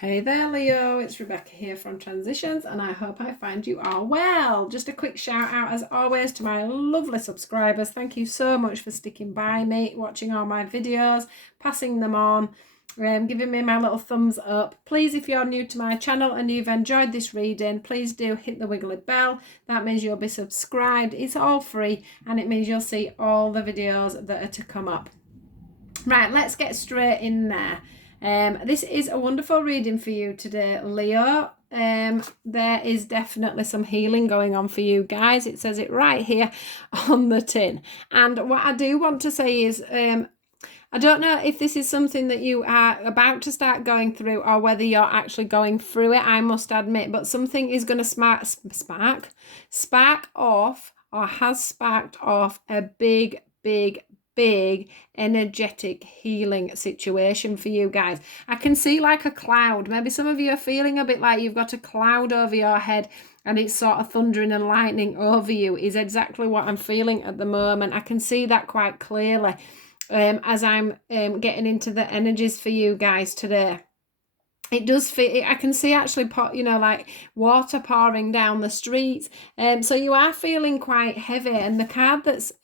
Hey there, Leo. It's Rebecca here from Transitions, and I hope I find you all well. Just a quick shout out, as always, to my lovely subscribers. Thank you so much for sticking by me, watching all my videos, passing them on, giving me my little thumbs up. Please, if you're new to my channel and you've enjoyed this reading, please do hit the wiggly bell. That means you'll be subscribed. It's all free, and it means you'll see all the videos that are to come up. Right, let's get straight in there. This is a wonderful reading for you today, Leo. There is definitely some healing going on for you guys. It says it right here on the tin. And what I do want to say is, I don't know if this is something that you are about to start going through or whether you're actually going through it, I must admit, but something is going to spark off, or has sparked off, a big energetic healing situation for you guys. I can see like a cloud. Maybe some of you are feeling a bit like you've got a cloud over your head and it's sort of thundering and lightning over you, is exactly what I'm feeling at the moment. I can see that quite clearly as I'm getting into the energies for you guys today. It does feel, I can see actually, like water pouring down the streets. So you are feeling quite heavy, and the card that's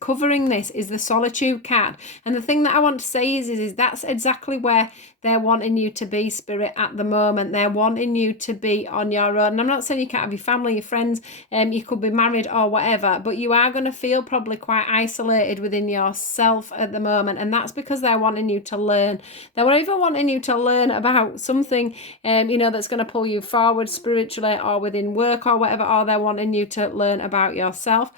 covering this is the solitude card. And the thing that I want to say is that's exactly where they're wanting you to be, Spirit, at the moment. They're wanting you to be on your own. And I'm not saying you can't have your family, your friends, you could be married or whatever, but you are going to feel probably quite isolated within yourself at the moment. And that's because they're wanting you to learn. They're even wanting you to learn about something, that's going to pull you forward spiritually or within work or whatever, or they're wanting you to learn about yourself.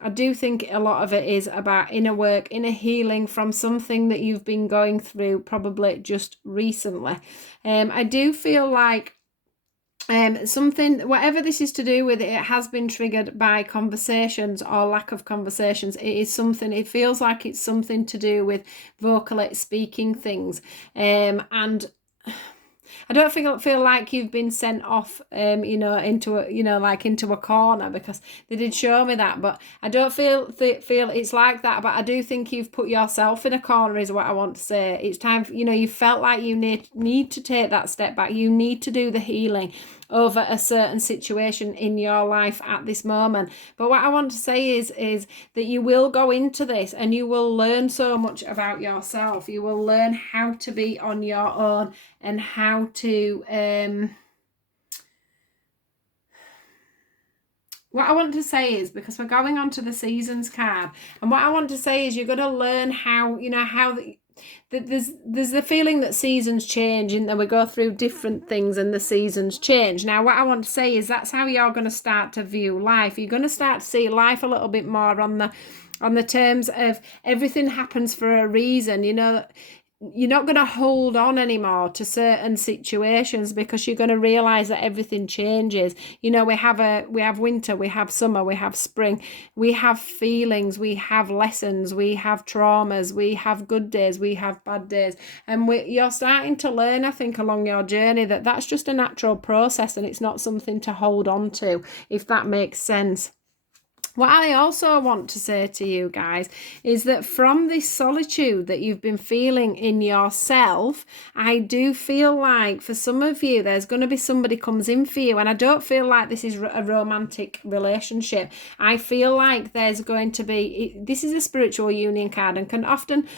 I do think a lot of it is about inner work, inner healing from something that you've been going through probably just recently. I do feel like something, whatever this is to do with, it has been triggered by conversations or lack of conversations. It feels like it's something to do with vocally speaking things. And I don't feel like you've been sent off, into a corner, because they did show me that, but I don't feel it's like that. But I do think you've put yourself in a corner, is what I want to say. It's time, you felt like you need to take that step back. You need to do the healing over a certain situation in your life at this moment. But what I want to say is that you will go into this and you will learn so much about yourself. You will learn how to be on your own and how to what I want to say is, because we're going on to the seasons card, and what I want to say is you're going to learn how there's the feeling that seasons change, and then we go through different things and the seasons change. Now what I want to say is that's how you're going to start to view life. You're going to start to see life a little bit more on the terms of everything happens for a reason. You're not going to hold on anymore to certain situations, because you're going to realize that everything changes. We have winter, we have summer, we have spring, we have feelings, we have lessons, we have traumas, we have good days, we have bad days, and you're starting to learn, I think, along your journey, that that's just a natural process and it's not something to hold on to, if that makes sense. What I also want to say to you guys is that from this solitude that you've been feeling in yourself, I do feel like for some of you, there's going to be somebody comes in for you. And I don't feel like this is a romantic relationship. I feel like there's going to be, this is a spiritual union card and can often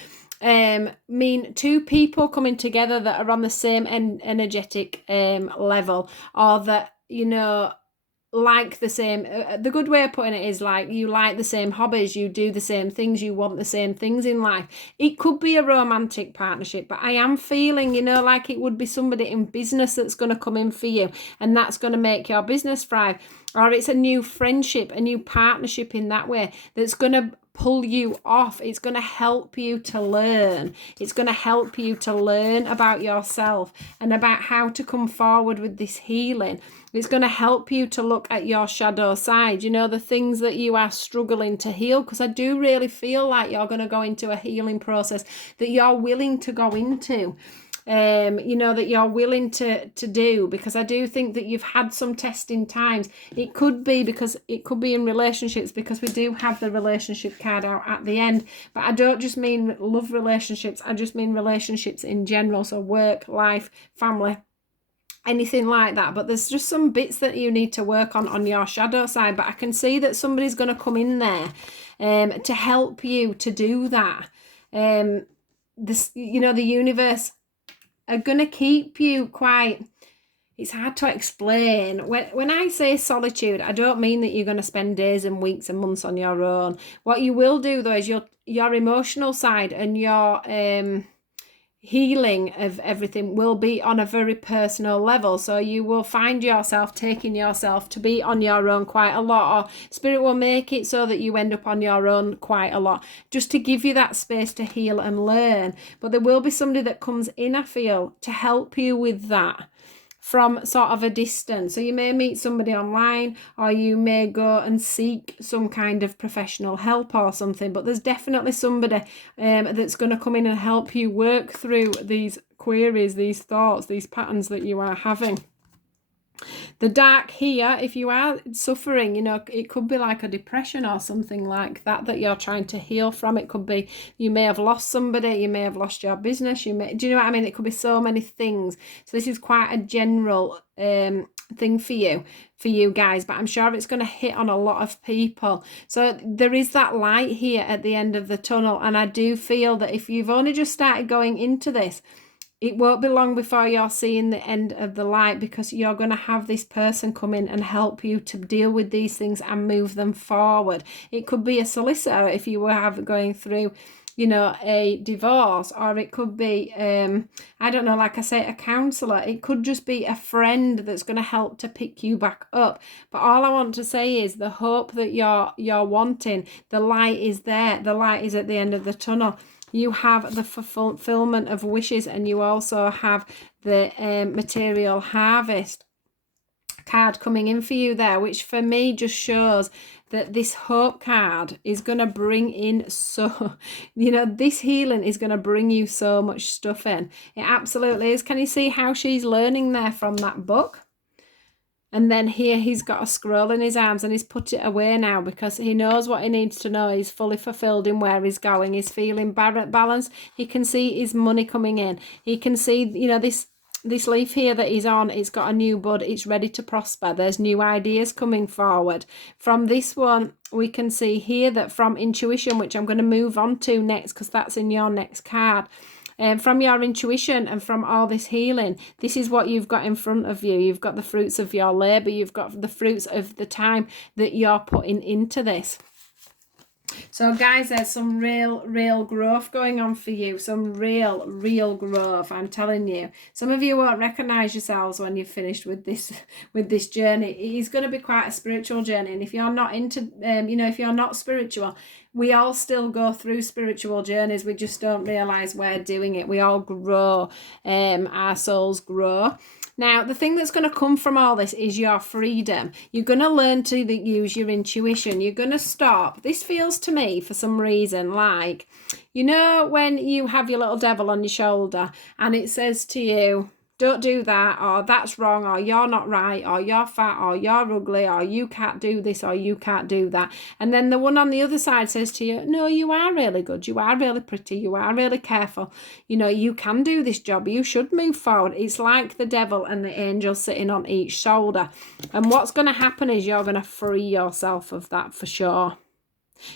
mean two people coming together that are on the same energetic level, or that, like the same, the good way of putting it is like you like the same hobbies, you do the same things, you want the same things in life. It could be a romantic partnership, but I am feeling, like it would be somebody in business that's going to come in for you, and that's going to make your business thrive. Or it's a new friendship, a new partnership in that way that's going to pull you off. It's going to help you to learn. It's going to help you to learn about yourself and about how to come forward with this healing. It's going to help you to look at your shadow side, the things that you are struggling to heal, because I do really feel like you're going to go into a healing process that you're willing to go into. That you're willing to do, because I do think that you've had some testing times. It could be in relationships, because we do have the relationship card out at the end, but I don't just mean love relationships, I just mean relationships in general. So work, life, family, anything like that, but there's just some bits that you need to work on your shadow side. But I can see that somebody's going to come in there to help you to do that. This, you know, the universe are going to keep you quite, it's hard to explain. When I say solitude, I don't mean that you're going to spend days and weeks and months on your own. What you will do though is your emotional side and your healing of everything will be on a very personal level. So you will find yourself taking yourself to be on your own quite a lot, or spirit will make it so that you end up on your own quite a lot, just to give you that space to heal and learn. But there will be somebody that comes in, I feel, to help you with that from sort of a distance. So you may meet somebody online, or you may go and seek some kind of professional help or something, but there's definitely somebody that's going to come in and help you work through these queries, these thoughts, these patterns that you are having. The dark here, if you are suffering, you know, it could be like a depression or something like that you're trying to heal from. It could be you may have lost somebody, you may have lost your business, do you know what I mean? It could be so many things. So this is quite a general thing for you guys, but I'm sure it's going to hit on a lot of people. So there is that light here at the end of the tunnel, and I do feel that if you've only just started going into this, it won't be long before you're seeing the end of the light, because you're going to have this person come in and help you to deal with these things and move them forward. It could be a solicitor if you were going through, you know, a divorce, or it could be, I don't know, like I say, a counsellor. It could just be a friend that's going to help to pick you back up. But all I want to say is the hope that you're wanting, the light is there. The light is at the end of the tunnel. You have the fulfillment of wishes, and you also have the material harvest card coming in for you there, which for me just shows that this hope card is going to bring in so, you know, this healing is going to bring you so much stuff in. It absolutely is. Can you see how she's learning there from that book? And then here he's got a scroll in his arms, and he's put it away now because he knows what he needs to know. He's fully fulfilled in where he's going. He's feeling balanced. He can see his money coming in. He can see, you know, this leaf here that he's on, it's got a new bud. It's ready to prosper. There's new ideas coming forward. From this one, we can see here that from intuition, which I'm going to move on to next because that's in your next card. From your intuition and from all this healing, this is what you've got in front of you. You've got the fruits of your labour. You've got the fruits of the time that you're putting into this. So guys, there's some real growth going on for you. Some real growth, I'm telling you. Some of you won't recognise yourselves when you've finished with this journey. It's going to be quite a spiritual journey. And if you're not into, you know, if you're not spiritual, we all still go through spiritual journeys. We just don't realise we're doing it. We all grow. Our souls grow. Now, the thing that's going to come from all this is your freedom. You're going to learn to use your intuition. You're going to stop. This feels to me, for some reason, like, you know, when you have your little devil on your shoulder and it says to you, don't do that, or that's wrong, or you're not right, or you're fat, or you're ugly, or you can't do this, or you can't do that. And then the one on the other side says to you, no, you are really good, you are really pretty, you are really careful, you know, you can do this job, you should move forward. It's like the devil and the angel sitting on each shoulder. And what's going to happen is you're going to free yourself of that for sure.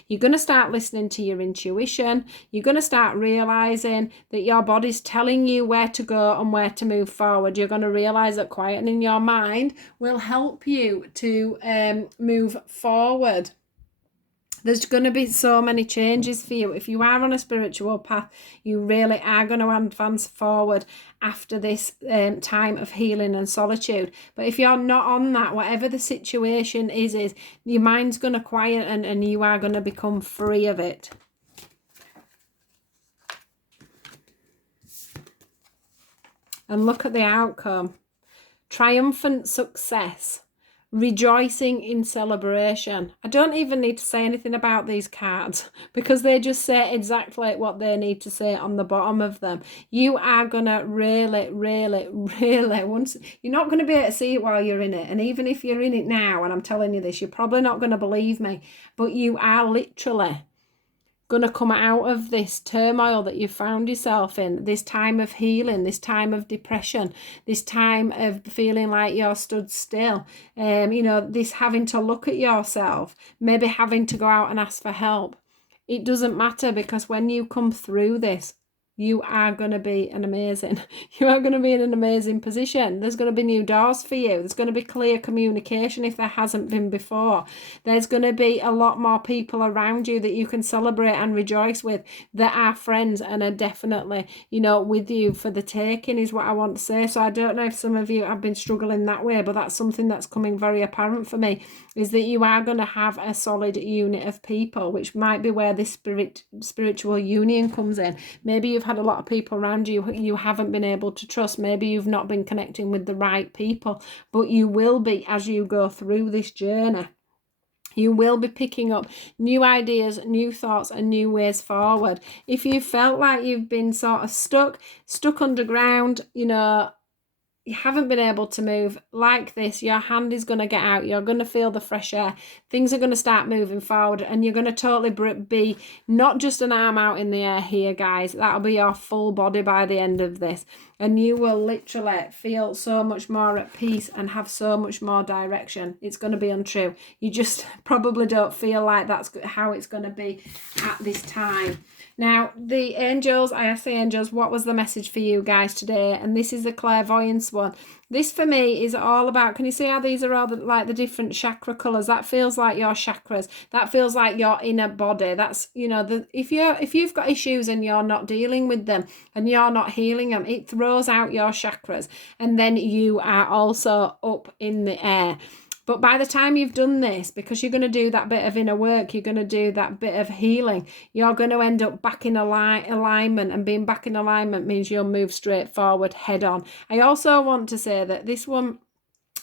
You're going to start listening to your intuition. You're going to start realizing that your body's telling you where to go and where to move forward. You're going to realize that quietening your mind will help you to move forward. There's going to be so many changes for you. If you are on a spiritual path, you really are going to advance forward after this time of healing and solitude. But if you're not on that, whatever the situation is your mind's going to quiet and you are going to become free of it. And look at the outcome. Triumphant success. Rejoicing in celebration. I don't even need to say anything about these cards because they just say exactly what they need to say on the bottom of them. You are going to really, once you're not going to be able to see it while you're in it. And even if you're in it now, and I'm telling you this, you're probably not going to believe me, but you are literally going to come out of this turmoil that you've found yourself in, this time of healing, this time of depression, this time of feeling like you're stood still, you know, this having to look at yourself, maybe having to go out and ask for help. It doesn't matter, because when you come through this, you are going to be you are going to be in an amazing position. There's going to be new doors for you. There's going to be clear communication if there hasn't been before. There's going to be a lot more people around you that you can celebrate and rejoice with, that are friends and are definitely, you know, with you for the taking, is what I want to say. So I don't know if some of you have been struggling that way, but that's something that's coming very apparent for me, is that you are going to have a solid unit of people, which might be where this spiritual union comes in. Maybe you've had a lot of people around you you haven't been able to trust. Maybe you've not been connecting with the right people, but you will be as you go through this journey. You will be picking up new ideas, new thoughts, and new ways forward. If you felt like you've been sort of stuck underground, you know, you haven't been able to move like this, your hand is going to get out, you're going to feel the fresh air, things are going to start moving forward, and you're going to totally be not just an arm out in the air here, guys. That'll be your full body by the end of this, and you will literally feel so much more at peace and have so much more direction. It's going to be untrue. You just probably don't feel like that's how it's going to be at this time. Now, the angels, I asked the angels, what was the message for you guys today? And this is the clairvoyance one. This for me is all about, can you see how these are all like the different chakra colours? That feels like your chakras. That feels like your inner body. That's, you know, if you've got issues and you're not dealing with them and you're not healing them, it throws out your chakras. And then you are also up in the air. But by the time you've done this, because you're going to do that bit of inner work, you're going to do that bit of healing, you're going to end up back in alignment, and being back in alignment means you'll move straight forward head on. I also want to say that this one,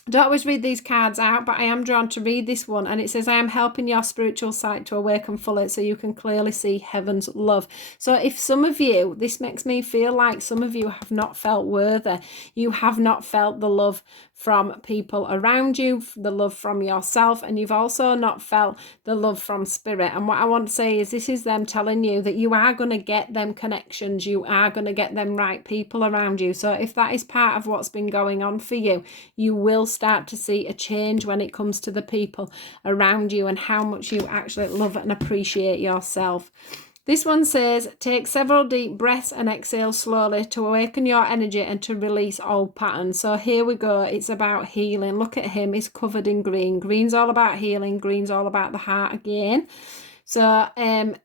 I don't always read these cards out, but I am drawn to read this one, and it says, I am helping your spiritual sight to awaken fully so you can clearly see heaven's love. So if some of you, this makes me feel like some of you have not felt worthy, you have not felt the love from people around you, the love from yourself, and you've also not felt the love from spirit. And what I want to say is, this is them telling you that you are going to get them connections, you are going to get them right people around you. So if that is part of what's been going on for you, you will start to see a change when it comes to the people around you and how much you actually love and appreciate yourself. This one says, take several deep breaths and exhale slowly to awaken your energy and to release old patterns. So here we go. It's about healing. Look at him. He's covered in green. Green's all about healing. Green's all about the heart again. So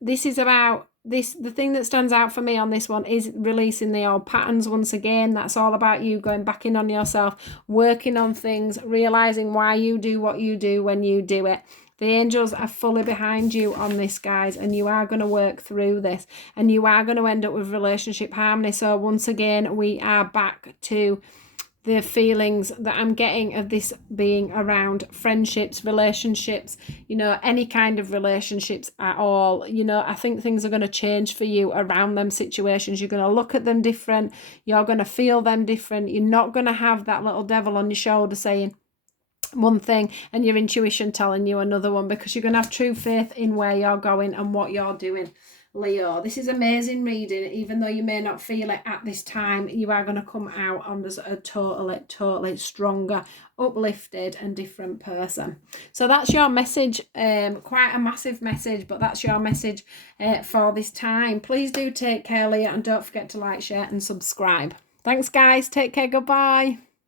this is about this. The thing that stands out for me on this one is releasing the old patterns once again. That's all about you going back in on yourself, working on things, realizing why you do what you do when you do it. The angels are fully behind you on this, guys, and you are going to work through this, and you are going to end up with relationship harmony. So once again, we are back to the feelings that I'm getting of this being around friendships, relationships, you know, any kind of relationships at all. You know, I think things are going to change for you around them situations. You're going to look at them different. You're going to feel them different. You're not going to have that little devil on your shoulder saying one thing and your intuition telling you another one, because you're going to have true faith in where you're going and what you're doing. Leo, this is amazing reading. Even though you may not feel it at this time, you are going to come out on as a totally stronger, uplifted and different person. So that's your message, quite a massive message, but that's your message for this time. Please do take care, Leo, and don't forget to like, share and subscribe. Thanks, guys. Take care. Goodbye.